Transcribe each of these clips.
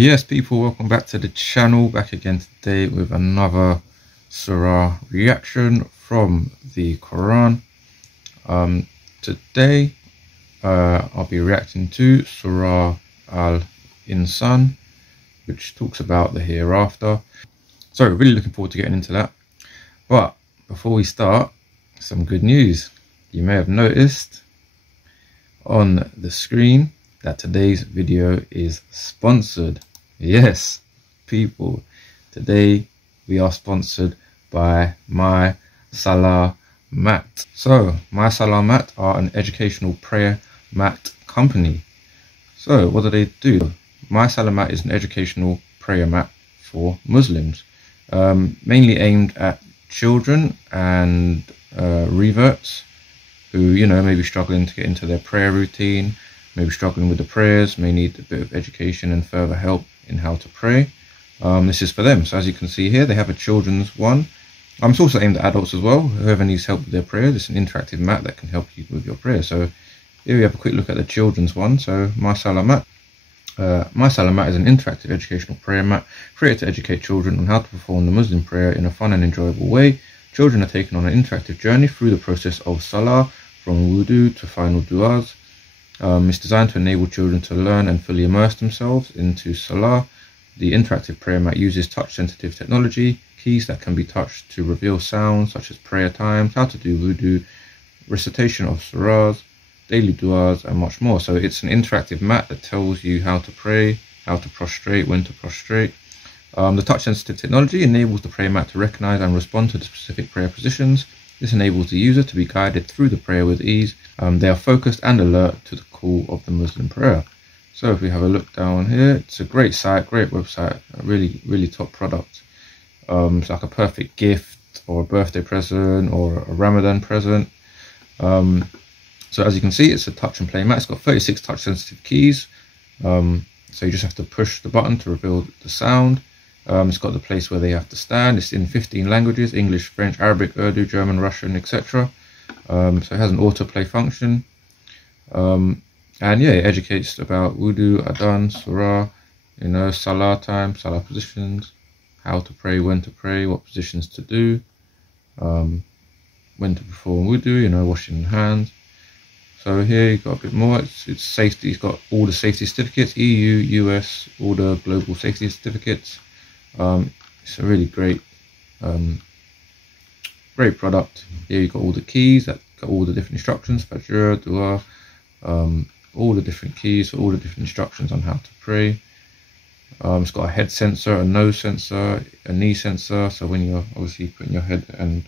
Yes, people, welcome back to the channel. Back again today with another Surah reaction from the Quran. Today, I'll be reacting to Surah Al Insan, which talks about the hereafter. So, really looking forward to getting into that. But before we start, some good news. You may have noticed on the screen that today's video is sponsored. Yes, people, today we are sponsored by My Salah mat. So My Salah mat are an educational prayer mat company. So what do? My Salah mat is an educational prayer mat for Muslims, mainly aimed at children and reverts who, may be struggling to get into their prayer routine, maybe struggling with the prayers, may need a bit of education and further help in how to pray. This is for them. So as you can see here, they have a children's one. It's also aimed at adults as well. Whoever needs help with their prayers, it's an interactive mat that can help you with your prayer. So here we have a quick look at the children's one. So My Salah mat. My Salah mat is an interactive educational prayer mat created to educate children on how to perform the Muslim prayer in a fun and enjoyable way. Children are taken on an interactive journey through the process of Salah, from wudu to final du'as. It's designed to enable children to learn and fully immerse themselves into Salah. The interactive prayer mat uses touch-sensitive technology, keys that can be touched to reveal sounds such as prayer times, how to do wudu, recitation of surahs, daily du'as, and much more. So it's an interactive mat that tells you how to pray, how to prostrate, when to prostrate. The touch-sensitive technology enables the prayer mat to recognize and respond to the specific prayer positions. This enables the user to be guided through the prayer with ease. They are focused and alert to the call of the Muslim prayer. So if we have a look down here, it's a great site, great website, a really top product. It's like a perfect gift or a birthday present or a Ramadan present. So as you can see, it's a touch and play mat. It's got 36 touch sensitive keys. So you just have to push the button to reveal the sound. It's got the place where they have to stand. It's in 15 languages: English, French, Arabic, Urdu, German, Russian, etc. So it has an autoplay function. And yeah, it educates about wudu, adhan, surah, salah time, salah positions, how to pray, when to pray, what positions to do, when to perform wudu, washing hands. So here you've got a bit more. It's safety. It's got all the safety certificates: EU, US, all the global safety certificates. It's a really great product. Here you've got all the keys that got all the different instructions: fajr, dua, all the different keys for all the different instructions on how to pray. It's got a head sensor, a nose sensor, a knee sensor, so when you're obviously putting your head and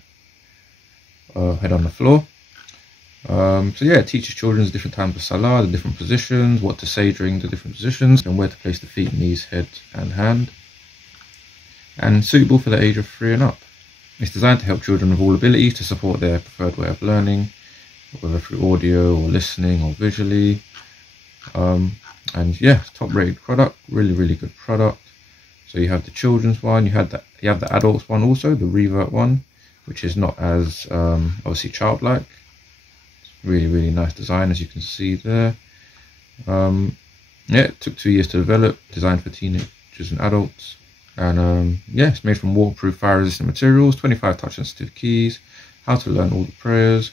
head on the floor. So yeah, it teaches children the different times of salah, the different positions, what to say during the different positions, and where to place the feet, knees, head and hand. And suitable for the age of 3 and up. It's designed to help children with all abilities to support their preferred way of learning, whether through audio or listening or visually. And yeah, top rated product, really good product. So you have the children's one, you have the adults one also, the Revert one, which is not as obviously childlike. It's really nice design, as you can see there. Yeah, it took 2 years to develop, designed for teenagers and adults. And yeah, it's made from waterproof, fire resistant materials, 25 touch sensitive keys, how to learn all the prayers.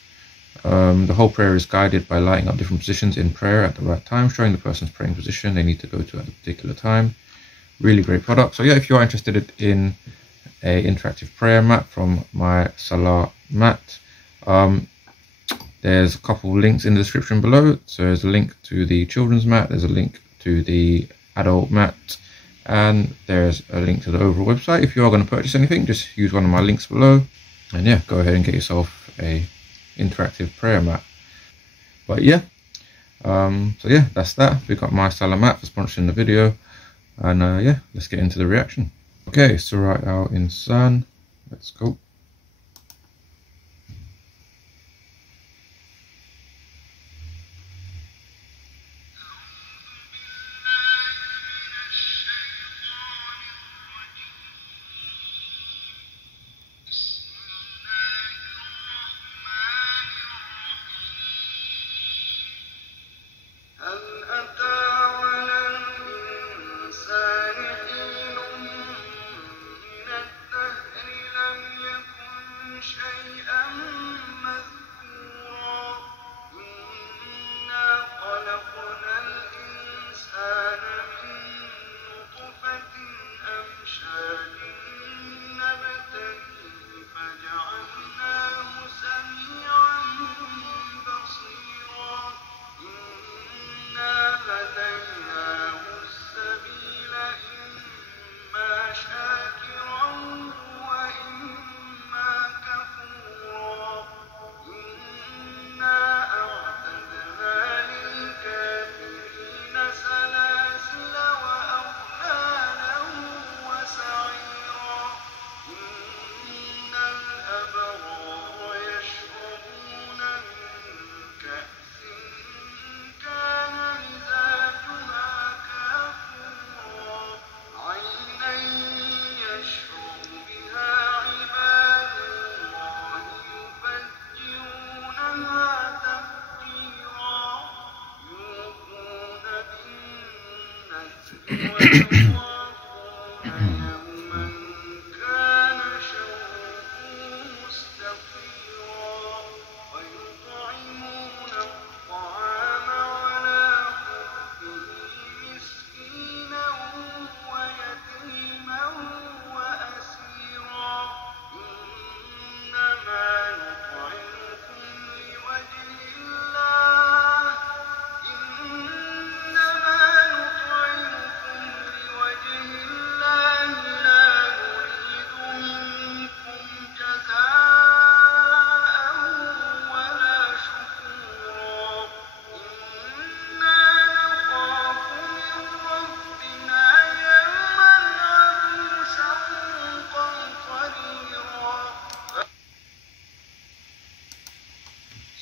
The whole prayer is guided by lighting up different positions in prayer at the right time, showing the person's praying position they need to go to at a particular time. Really great product. So yeah, if you are interested in a interactive prayer mat from My Salah mat, there's a couple links in the description below. So there's a link to the children's mat, there's a link to the adult mat, and there's a link to the overall website. If you are going to purchase anything, just use one of my links below, and yeah, go ahead and get yourself a interactive prayer mat. But yeah, so yeah, that's that. We got My Salah mat for sponsoring the video, and yeah, let's get into the reaction. Okay, Surah Al Insan, let's go. هل أتى على الإنسان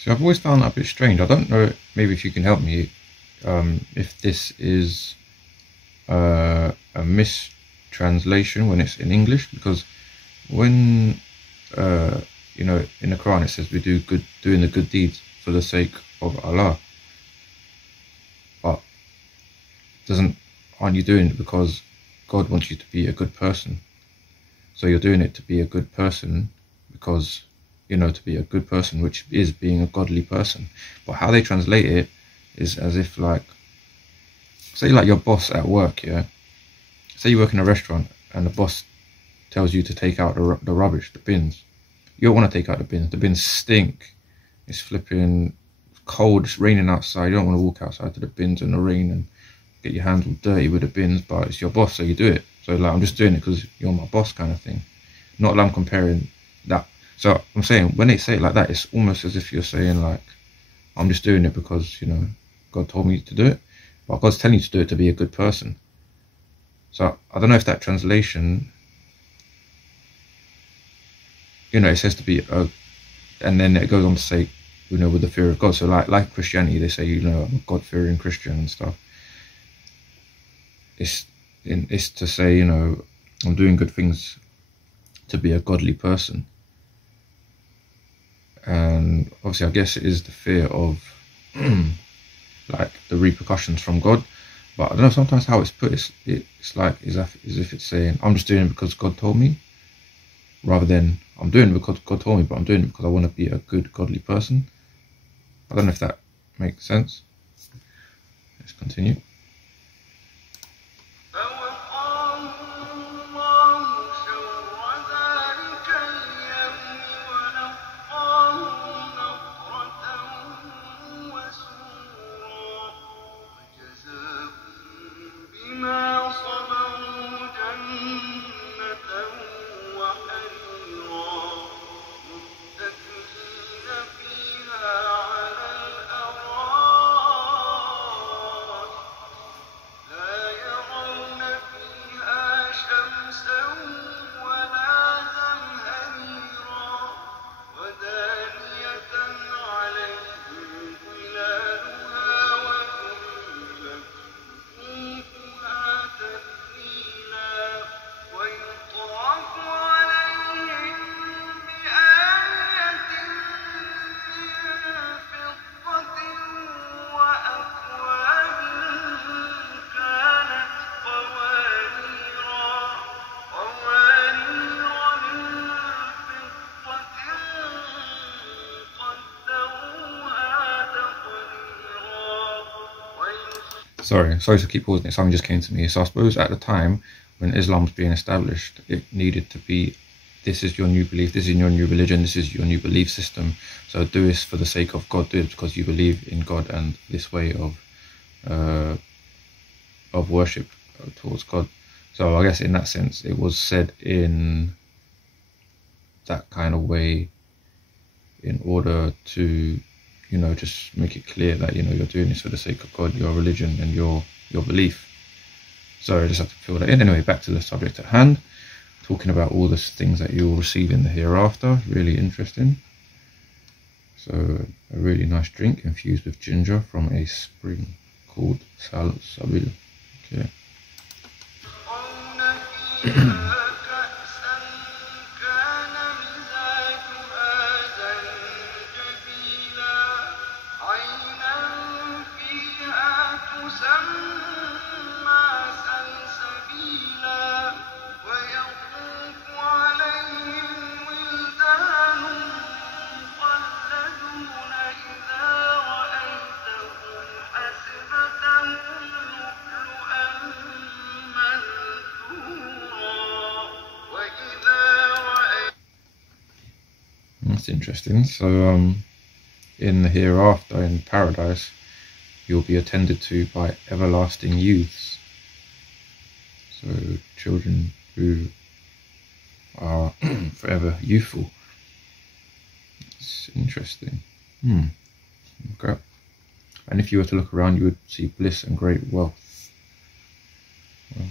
So I've always found that a bit strange. I don't know, maybe if you can help me, if this is a mistranslation when it's in English, because when you know, in the Quran it says we doing the good deeds for the sake of Allah, but aren't you doing it because God wants you to be a good person? So you're doing it to be a good person because, you know, to be a good person, which is being a godly person. But how they translate it is as if, like, say like your boss at work, yeah? Say you work in a restaurant and the boss tells you to take out the rubbish, the bins. You don't want to take out the bins. The bins stink. It's flipping cold. It's raining outside. You don't want to walk outside to the bins in the rain and get your hands all dirty with the bins, but it's your boss, so you do it. So like, I'm just doing it because you're my boss kind of thing. Not that I'm comparing that. So I'm saying, when they say it like that, it's almost as if you're saying, like, I'm just doing it because, you know, God told me to do it. But God's telling you to do it to be a good person. So I don't know if that translation, you know, it says to be a, and then it goes on to say, you know, with the fear of God. So like Christianity, they say, you know, I'm a God-fearing Christian and stuff. It's to say, you know, I'm doing good things to be a godly person. And obviously I guess it is the fear of like the repercussions from God. But I don't know, sometimes how it's put, it's like as if it's saying, I'm just doing it because God told me, rather than I'm doing it because God told me, but I'm doing it because I want to be a good godly person. I don't know if that makes sense. Let's continue. Sorry to keep pausing it, something just came to me. So I suppose at the time when Islam was being established, it needed to be, this is your new belief, this is your new religion, this is your new belief system. So do this for the sake of God, do it because you believe in God and this way of worship towards God. So I guess in that sense, it was said in that kind of way in order to, you know, just make it clear that, you know, you're doing this for the sake of God, your religion and your belief. So I just have to fill that in. Anyway, back to the subject at hand, talking about all the things that you'll receive in the hereafter. Really interesting. So a really nice drink infused with ginger from a spring called Salah. Okay. That's interesting. So in the hereafter, in paradise, you'll be attended to by everlasting youths. So children who are forever youthful. It's interesting. Okay. And if you were to look around, you would see bliss and great wealth. Well,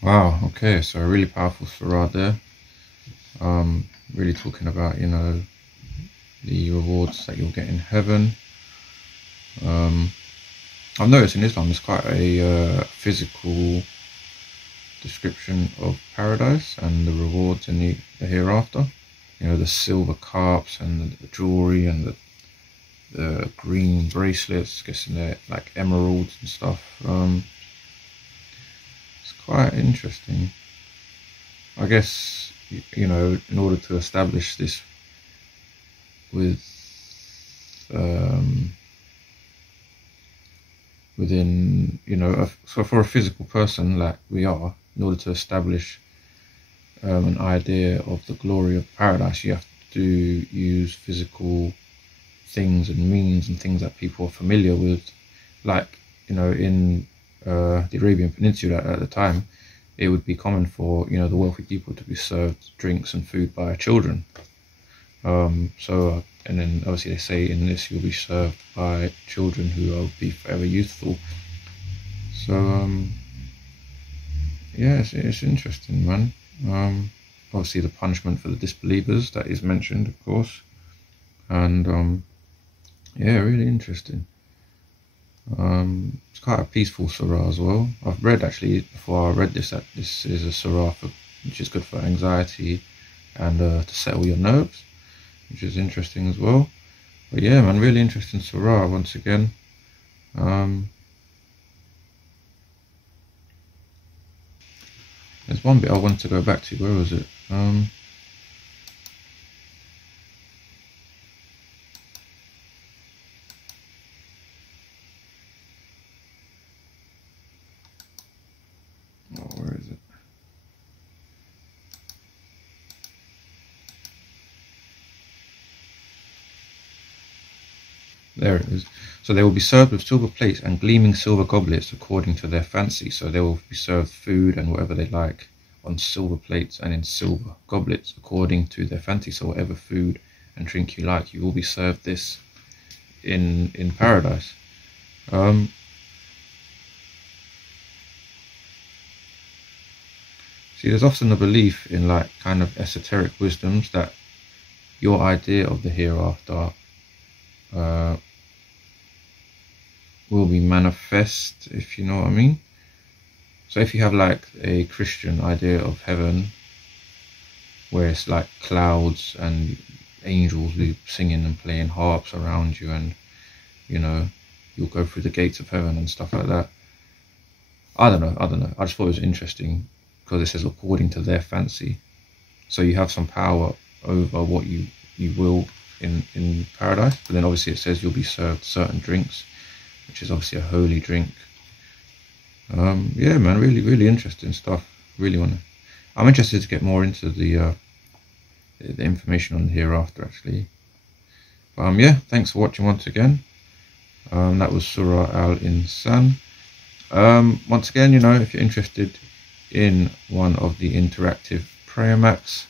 wow, okay, so a really powerful surah there. Really talking about, you know, the rewards that you'll get in heaven. I've noticed in Islam there's quite a physical description of paradise and the rewards in the hereafter. You know, the silver cups and the jewelry and the green bracelets, guessing they're like emeralds and stuff. It's quite interesting. I guess, you know, in order to establish this with within, you know, so for a physical person like we are, in order to establish an idea of the glory of paradise, you have to use physical things and means and things that people are familiar with. Like, you know, in the Arabian Peninsula at the time, it would be common for, you know, the wealthy people to be served drinks and food by children. And then obviously they say in this you'll be served by children who will be forever youthful. So yeah, it's interesting, man. Obviously the punishment for the disbelievers that is mentioned, of course, and yeah, really interesting. It's quite a peaceful surah as well. I've read actually before I read this that this is a surah which is good for anxiety and to settle your nerves, which is interesting as well. But yeah, man, really interesting surah once again. There's one bit I wanted to go back to. Where was it? Where is it? There it is. So they will be served with silver plates and gleaming silver goblets according to their fancy. So they will be served food and whatever they like on silver plates and in silver goblets according to their fancy. So whatever food and drink you like, you will be served this in paradise. See, there's often a belief in like kind of esoteric wisdoms that your idea of the hereafter will be manifest, if you know what I mean. So if you have like a Christian idea of heaven where it's like clouds and angels will be singing and playing harps around you, and you know, you'll go through the gates of heaven and stuff like that. I don't know. I just thought it was interesting because it says according to their fancy. So you have some power over what you will in paradise. But then obviously it says you'll be served certain drinks, which is obviously a holy drink. Yeah, man, really interesting stuff. I'm interested to get more into the information on the hereafter actually. Yeah, thanks for watching once again. That was Surah Al Insan. Once again, you know, if you're interested in one of the interactive prayer mats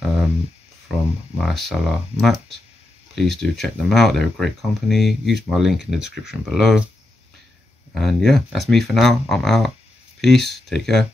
from my Salah mat, please do check them out. They're a great company. Use my link in the description below. And yeah, that's me for now. I'm out. Peace. Take care.